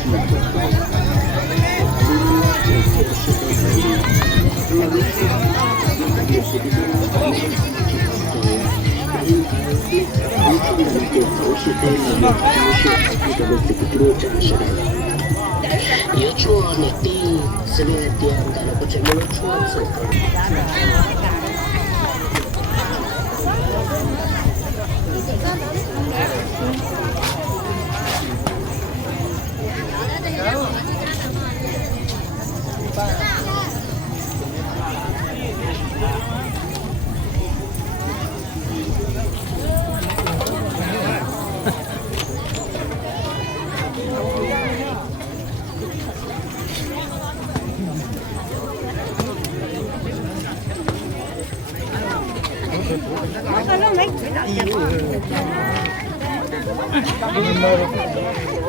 Io ciò metti se ne atienda la facciamo la ciò Bakalım ne güzel yapar.